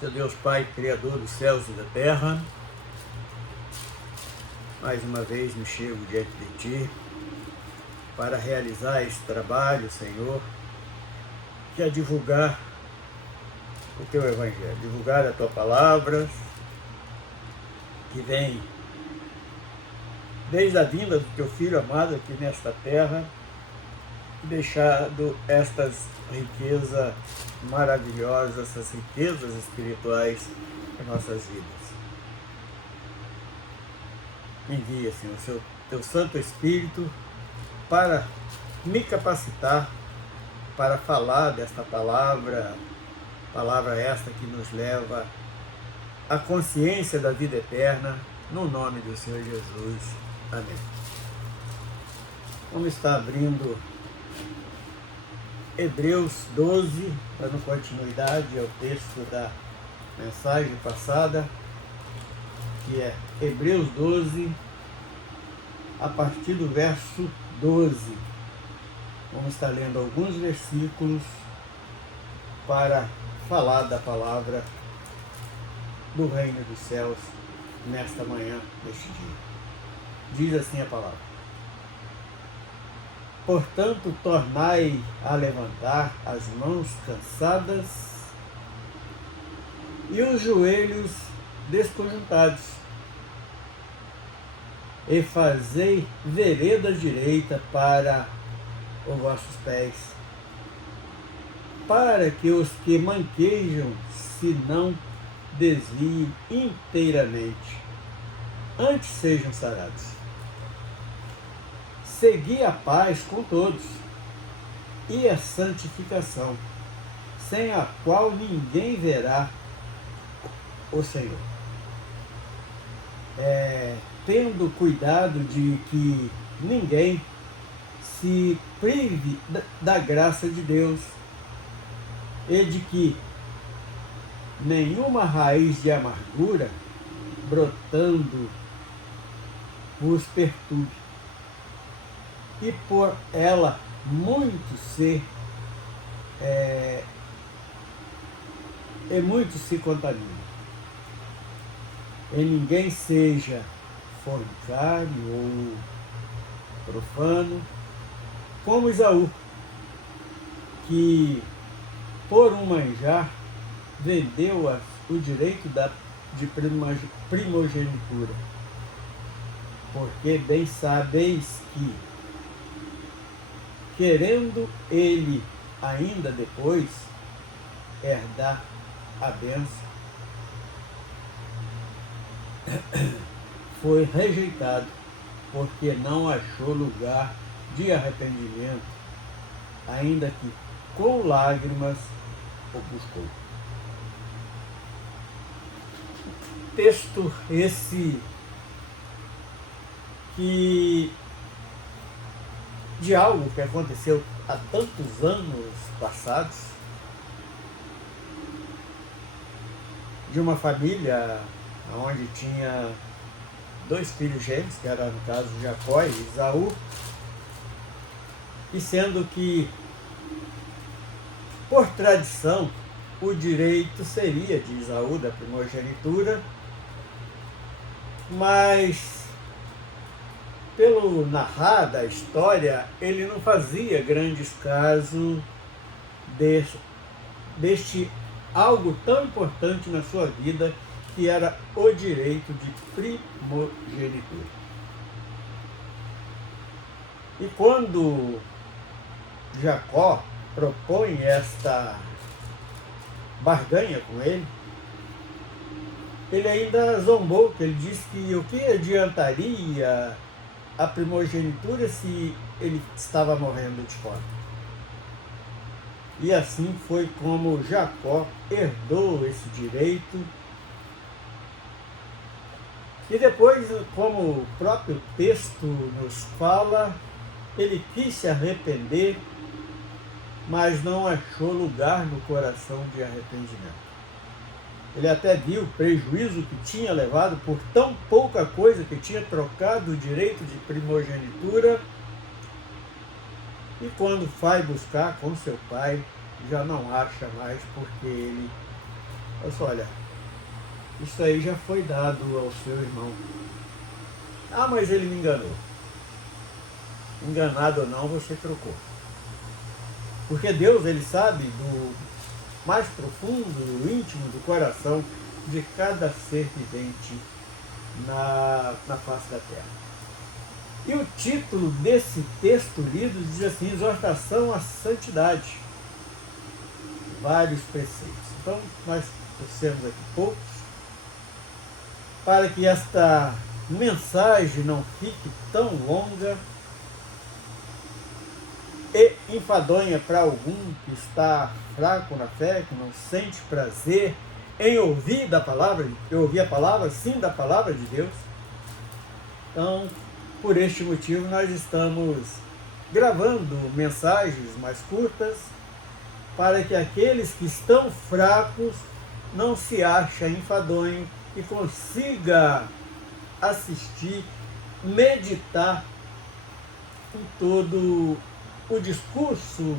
Seu Deus Pai, Criador dos céus e da terra, mais uma vez me chego diante de Ti para realizar esse trabalho, Senhor, que é divulgar o Teu Evangelho, divulgar a Tua Palavra, que vem desde a vinda do Teu Filho amado aqui nesta terra, deixado estas riquezas maravilhosas, essas riquezas espirituais em nossas vidas. Envia, Senhor, Teu Santo Espírito para me capacitar para falar desta palavra esta que nos leva à consciência da vida eterna, no nome do Senhor Jesus. Amém. Vamos estar abrindo Hebreus 12, dando continuidade ao texto da mensagem passada, que é Hebreus 12, a partir do verso 12. Vamos estar lendo alguns versículos para falar da palavra do reino dos céus nesta manhã, neste dia. Diz assim a palavra: portanto, tornai a levantar as mãos cansadas e os joelhos desconjuntados, e fazei vereda direita para os vossos pés, para que os que manquejam se não desviem inteiramente, antes sejam sarados. Segui a paz com todos e a santificação, sem a qual ninguém verá o Senhor. Tendo cuidado de que ninguém se prive da graça de Deus e de que nenhuma raiz de amargura brotando vos perturbe, e por ela muito se contamina. E ninguém seja fornicário ou profano, como Esaú, que por um manjar vendeu o direito de primogenitura, porque bem sabeis que, querendo ele ainda depois herdar a bênção, foi rejeitado, porque não achou lugar de arrependimento, ainda que com lágrimas o buscou. Texto esse de algo que aconteceu há tantos anos passados, de uma família onde tinha 2 filhos gêmeos, que era no caso Jacó e Esaú, e sendo que, por tradição, o direito seria de Esaú, da primogenitura, mas pelo narrar da história, ele não fazia grandes casos deste algo tão importante na sua vida, que era o direito de primogenitura. E quando Jacó propõe esta barganha com ele ainda zombou, que ele disse que o que adiantaria a primogenitura se ele estava morrendo de fome. E assim foi como Jacó herdou esse direito. E depois, como o próprio texto nos fala, ele quis se arrepender, mas não achou lugar no coração de arrependimento. Ele até viu o prejuízo que tinha levado por tão pouca coisa, que tinha trocado o direito de primogenitura, e quando vai buscar com seu pai, já não acha mais, porque ele, olha, isso aí já foi dado ao seu irmão. Ah, mas ele me enganou. Enganado ou não, você trocou. Porque Deus, ele sabe do mais profundo, do íntimo, do coração de cada ser vivente na face da terra. E o título desse texto lido diz assim: exortação à santidade. Vários preceitos. Então, nós trouxemos aqui poucos, para que esta mensagem não fique tão longa e enfadonha para algum que está fraco na fé, que não sente prazer em ouvir da palavra, ouvir a palavra, sim, da palavra de Deus. Então, por este motivo, nós estamos gravando mensagens mais curtas, para que aqueles que estão fracos não se achem enfadonho e consiga assistir, meditar em todo o discurso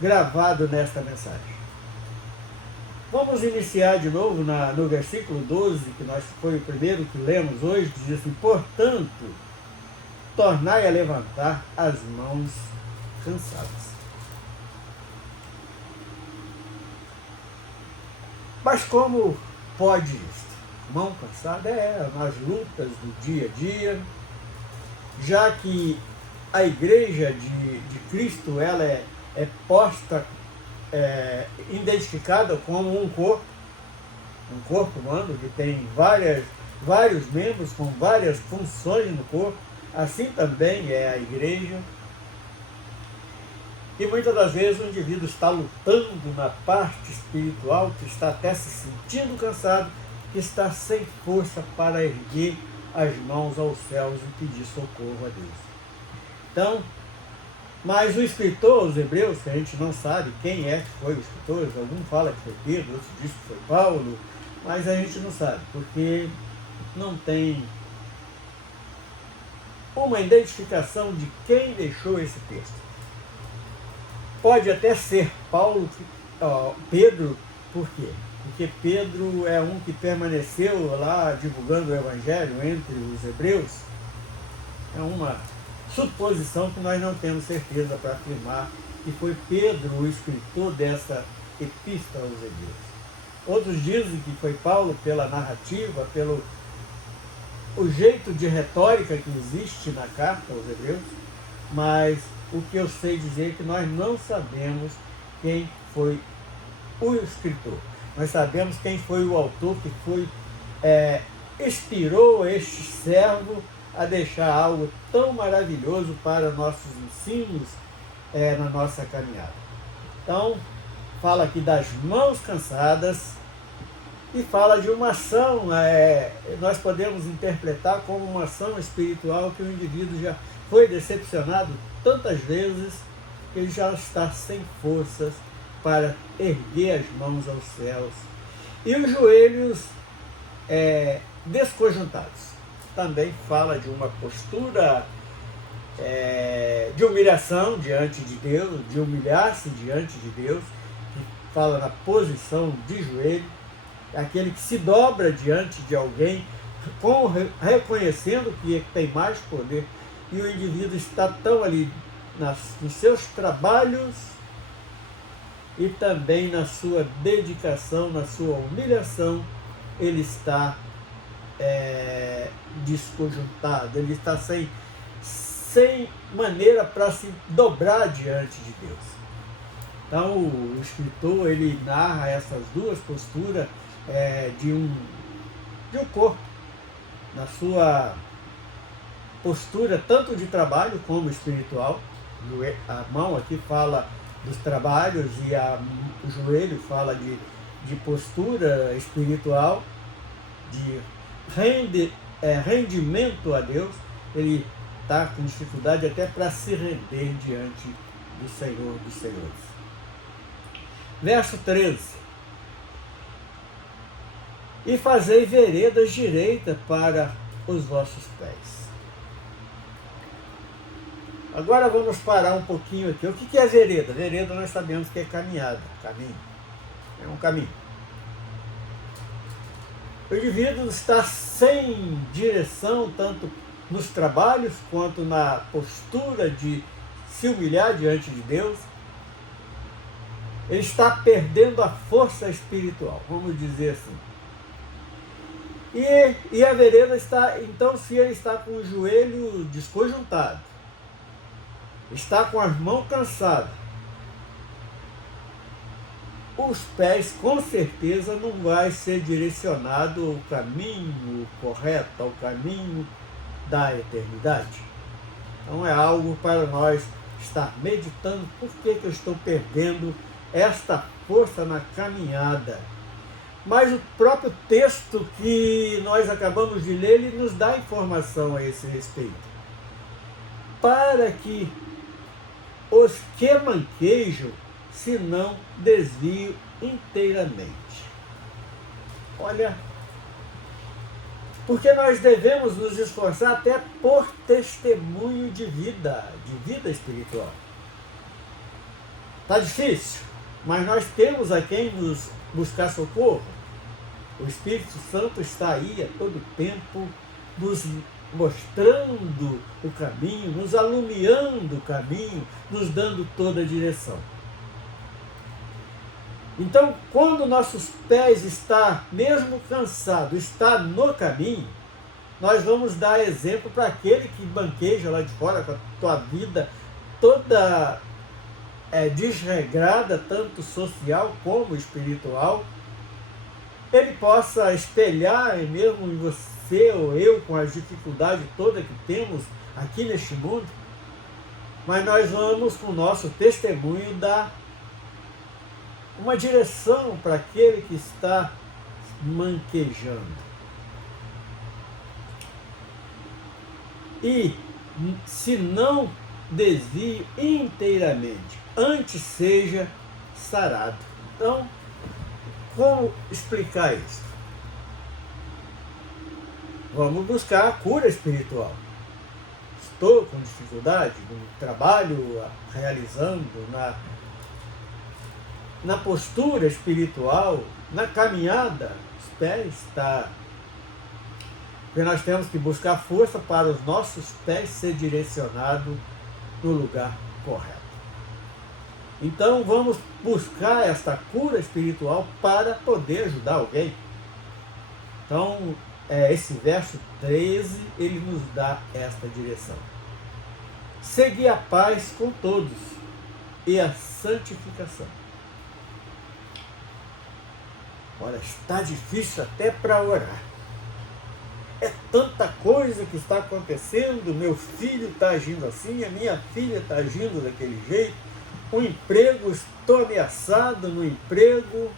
gravado nesta mensagem. Vamos iniciar de novo no versículo 12, que foi o primeiro que lemos hoje, que diz assim: portanto, tornai a levantar as mãos cansadas. Mas como pode isto? Mão cansada nas lutas do dia a dia, já que a igreja de Cristo ela é posta, identificada como um corpo humano que tem vários membros com várias funções no corpo. Assim também é a igreja. E muitas das vezes o indivíduo está lutando na parte espiritual, que está até se sentindo cansado, que está sem força para erguer as mãos aos céus e pedir socorro a Deus. Então, mas o escritor, os Hebreus, que a gente não sabe quem é que foi o escritor, algum fala que foi Pedro, outro diz que foi Paulo, mas a gente não sabe, porque não tem uma identificação de quem deixou esse texto. Pode até ser Pedro, por quê? Porque Pedro é um que permaneceu lá divulgando o evangelho entre os hebreus. É uma suposição que nós não temos certeza para afirmar que foi Pedro o escritor dessa epístola aos hebreus. Outros dizem que foi Paulo pela narrativa, pelo o jeito de retórica que existe na carta aos hebreus, mas o que eu sei dizer é que nós não sabemos quem foi o escritor. Nós sabemos quem foi o autor que inspirou este servo a deixar algo tão maravilhoso para nossos ensinos na nossa caminhada. Então, fala aqui das mãos cansadas e fala de uma ação, nós podemos interpretar como uma ação espiritual que o indivíduo já foi decepcionado tantas vezes que ele já está sem forças para erguer as mãos aos céus. E os joelhos desconjuntados. Também fala de uma postura de humilhação diante de Deus, de humilhar-se diante de Deus, que fala na posição de joelho, aquele que se dobra diante de alguém, reconhecendo que tem mais poder, e o indivíduo está tão ali nos seus trabalhos e também na sua dedicação, na sua humilhação, ele está desconjuntado, ele está sem maneira para se dobrar diante de Deus. Então o escritor ele narra essas duas posturas de um corpo, na sua postura tanto de trabalho como espiritual. A mão aqui fala dos trabalhos e o joelho fala de postura espiritual, de rendimento a Deus. Ele está com dificuldade até para se render diante do Senhor dos Senhores. Verso 13. E fazei veredas direitas para os vossos pés. Agora vamos parar um pouquinho aqui. O que é vereda? Vereda nós sabemos que é caminhada, caminho. É um caminho. O indivíduo está sem direção, tanto nos trabalhos quanto na postura de se humilhar diante de Deus. Ele está perdendo a força espiritual, vamos dizer assim. E a vereda está, então, se ele está com o joelho desconjuntado, está com as mãos cansadas, os pés com certeza não vai ser direcionado ao caminho correto, ao caminho da eternidade. Então é algo para nós estar meditando, por que eu estou perdendo esta força na caminhada. Mas o próprio texto que nós acabamos de ler, ele nos dá informação a esse respeito. Para que os que manquejam se não desviam inteiramente. Olha, porque nós devemos nos esforçar até por testemunho de vida espiritual. Está difícil, mas nós temos a quem nos buscar socorro. O Espírito Santo está aí a todo tempo, nos mostrando o caminho, nos alumiando o caminho, nos dando toda a direção. Então, quando nossos pés estão, mesmo cansados, está no caminho, nós vamos dar exemplo para aquele que banqueja lá de fora, com a tua vida toda desregrada, tanto social como espiritual, ele possa espelhar mesmo em você ou eu, com as dificuldades todas que temos aqui neste mundo, mas nós vamos, com o nosso testemunho, dar uma direção para aquele que está manquejando. E se não desvie inteiramente, antes seja sarado. Então, como explicar isso? Vamos buscar a cura espiritual. Estou com dificuldade no trabalho, realizando, na postura espiritual, na caminhada, os pés está. Porque nós temos que buscar força para os nossos pés ser direcionados no lugar correto. Então vamos buscar esta cura espiritual para poder ajudar alguém. Então, esse verso 13, ele nos dá esta direção. Segui a paz com todos e a santificação. Olha, está difícil até para orar. É tanta coisa que está acontecendo, meu filho está agindo assim, a minha filha está agindo daquele jeito, o emprego, estou ameaçado no emprego.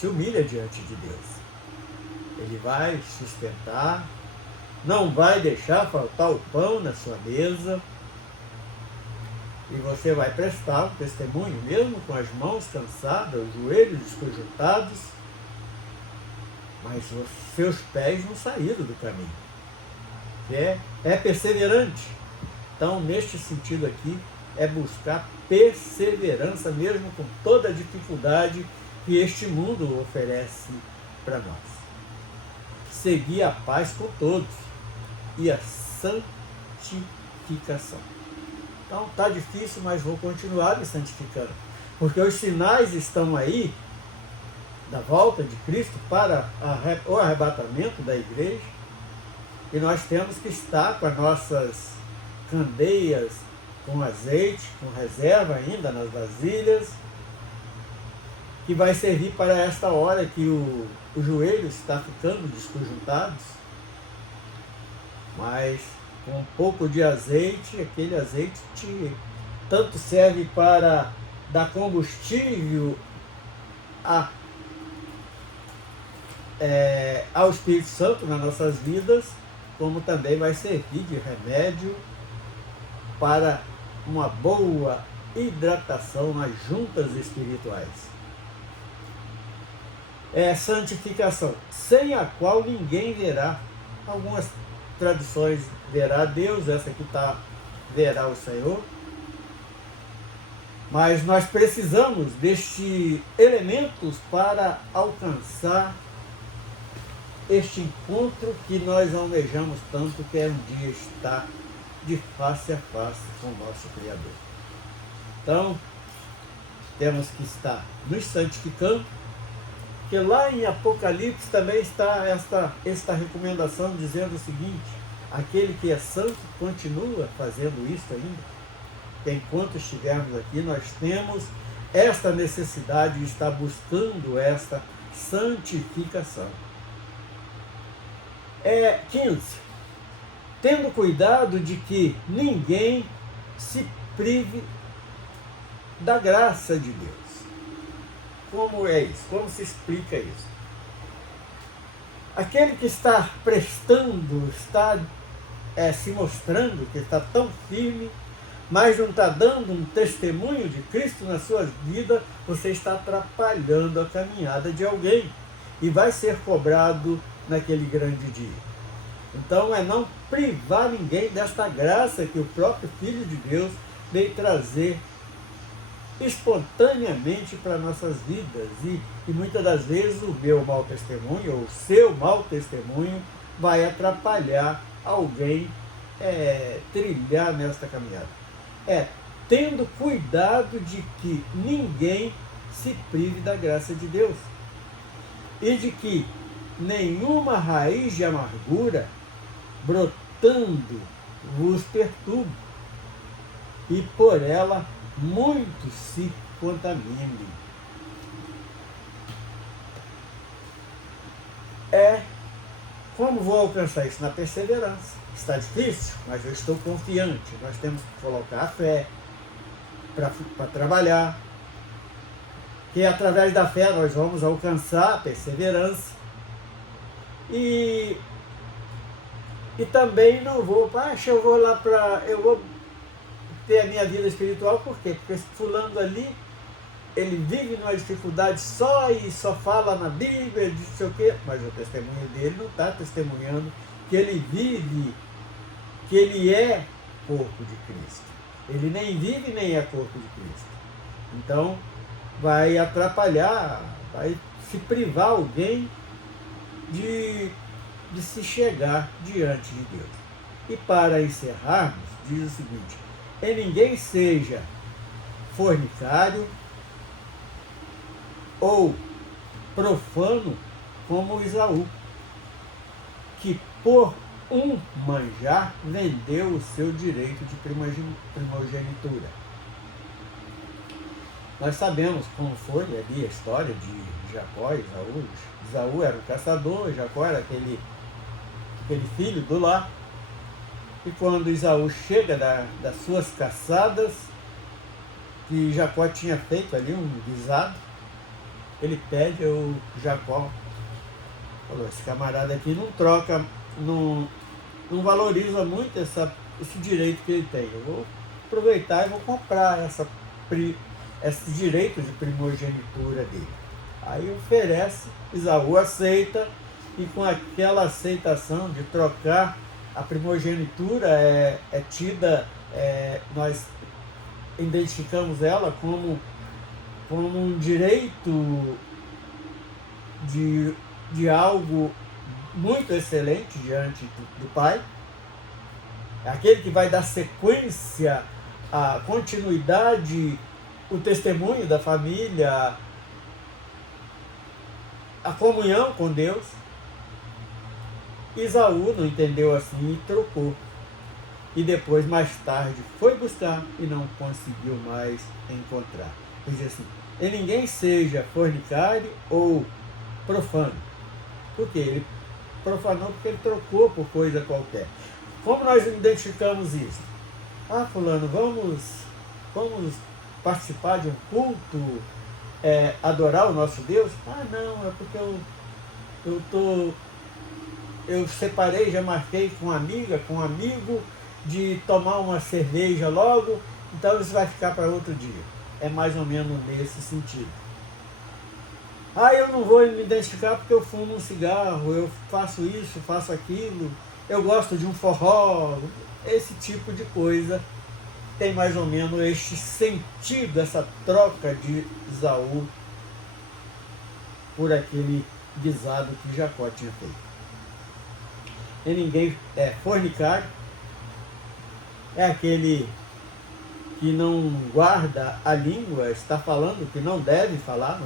Se humilha diante de Deus. Ele vai sustentar, não vai deixar faltar o pão na sua mesa, e você vai prestar um testemunho, mesmo com as mãos cansadas, os joelhos desconjuntados, mas os seus pés não saíram do caminho. É perseverante. Então, neste sentido aqui, é buscar perseverança, mesmo com toda a dificuldade que este mundo oferece para nós. Seguir a paz com todos e a santificação. Então, está difícil, mas vou continuar me santificando, porque os sinais estão aí da volta de Cristo para o arrebatamento da igreja, e nós temos que estar com as nossas candeias com azeite, com reserva ainda nas vasilhas, que vai servir para esta hora que o joelho está ficando desconjuntados, mas com um pouco de azeite, aquele azeite tanto serve para dar combustível ao Espírito Santo nas nossas vidas, como também vai servir de remédio para uma boa hidratação nas juntas espirituais. Santificação, sem a qual ninguém verá. Algumas traduções verá Deus, essa aqui está verá o Senhor. Mas nós precisamos destes elementos para alcançar este encontro que nós almejamos tanto, que é um dia estar de face a face com o nosso Criador. Então, temos que estar nos santificando, que lá em Apocalipse também está esta recomendação dizendo o seguinte: aquele que é santo continua fazendo isso ainda. Que enquanto estivermos aqui, nós temos esta necessidade de estar buscando esta santificação. 15. Tendo cuidado de que ninguém se prive da graça de Deus. Como é isso? Como se explica isso? Aquele que está prestando, está se mostrando que está tão firme, mas não está dando um testemunho de Cristo na sua vida, você está atrapalhando a caminhada de alguém e vai ser cobrado naquele grande dia. Então, é não privar ninguém desta graça que o próprio Filho de Deus veio trazer espontaneamente para nossas vidas. E muitas das vezes o meu mau testemunho, ou o seu mau testemunho, vai atrapalhar alguém trilhar nesta caminhada. Tendo cuidado de que ninguém se prive da graça de Deus e de que nenhuma raiz de amargura brotando vos perturbe e por ela muitos se contaminem. Como vou alcançar isso? Na perseverança. Está difícil, mas eu estou confiante. Nós temos que colocar a fé para trabalhar, que através da fé nós vamos alcançar a perseverança. E também não vou, eu vou ter a minha vida espiritual, por quê? Porque esse fulano ali, ele vive numa dificuldade e só fala na Bíblia, de não sei o quê, mas o testemunho dele não está testemunhando que ele vive, que ele é corpo de Cristo. Ele nem vive nem é corpo de Cristo. Então, vai atrapalhar, vai se privar alguém de se chegar diante de Deus. E para encerrarmos, diz o seguinte: e ninguém seja fornicário ou profano como Esaú, que por um manjar vendeu o seu direito de primogenitura. Nós sabemos como foi ali a história de Jacó e Esaú. Esaú era um caçador, Jacó era aquele filho do lar. E quando Esaú chega das suas caçadas, que Jacó tinha feito ali um guisado, ele pede ao Jacó, falou: esse camarada aqui não troca, não valoriza muito esse direito que ele tem. Eu vou aproveitar e vou comprar esse direito de primogenitura dele. Aí oferece, Esaú aceita, e com aquela aceitação de trocar a primogenitura nós identificamos ela como um direito de algo muito excelente diante do Pai. Aquele que vai dar sequência, a continuidade, o testemunho da família, a comunhão com Deus. Esaú não entendeu assim e trocou. E depois, mais tarde, foi buscar e não conseguiu mais encontrar. Diz assim: e ninguém seja fornicário ou profano. Por quê? Ele profanou porque ele trocou por coisa qualquer. Como nós identificamos isso? Fulano, vamos participar de um culto, adorar o nosso Deus? Não, é porque eu separei, já marquei com uma amiga, com um amigo, de tomar uma cerveja logo, então isso vai ficar para outro dia. É mais ou menos nesse sentido. Eu não vou me identificar porque eu fumo um cigarro, eu faço isso, faço aquilo, eu gosto de um forró, esse tipo de coisa tem mais ou menos este sentido, essa troca de Esaú por aquele guisado que Jacó tinha feito. E ninguém é fornicário, é aquele que não guarda a língua, está falando o que não deve falar,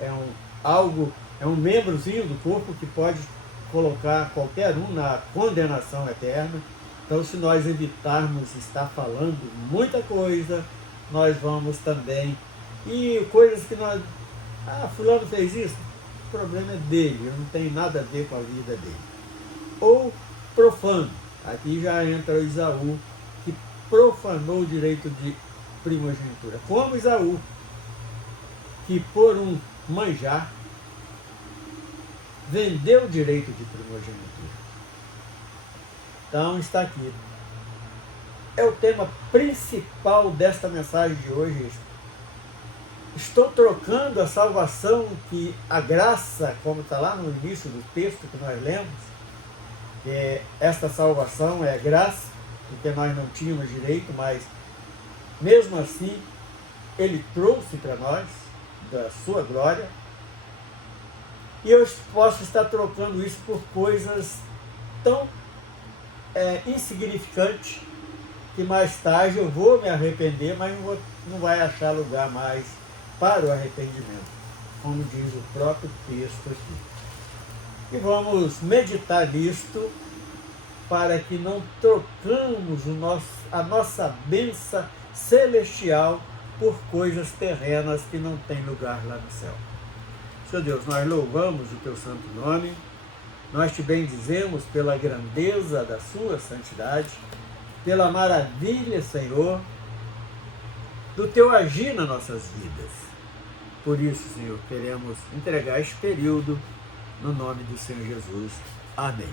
é um membrozinho do corpo que pode colocar qualquer um na condenação eterna. Então, se nós evitarmos estar falando muita coisa, nós vamos também. E coisas que nós. Fulano fez isso, o problema é dele, não tem nada a ver com a vida dele. Ou profano, aqui já entra o Esaú, que profanou o direito de primogenitura. Como Esaú, que por um manjar vendeu o direito de primogenitura. Então está aqui. É o tema principal desta mensagem de hoje. Estou trocando a salvação, que a graça, como está lá no início do texto que nós lemos, que esta salvação é graça, porque nós não tínhamos direito, mas mesmo assim Ele trouxe para nós da sua glória. E eu posso estar trocando isso por coisas tão insignificantes que mais tarde eu vou me arrepender, mas não vai achar lugar mais para o arrependimento, como diz o próprio texto aqui. E vamos meditar nisto para que não trocamos a nossa bênção celestial por coisas terrenas que não têm lugar lá no céu. Senhor Deus, nós louvamos o Teu santo nome, nós Te bendizemos pela grandeza da Sua santidade, pela maravilha, Senhor, do Teu agir nas nossas vidas. Por isso, Senhor, queremos entregar este período no nome do Senhor Jesus. Amém.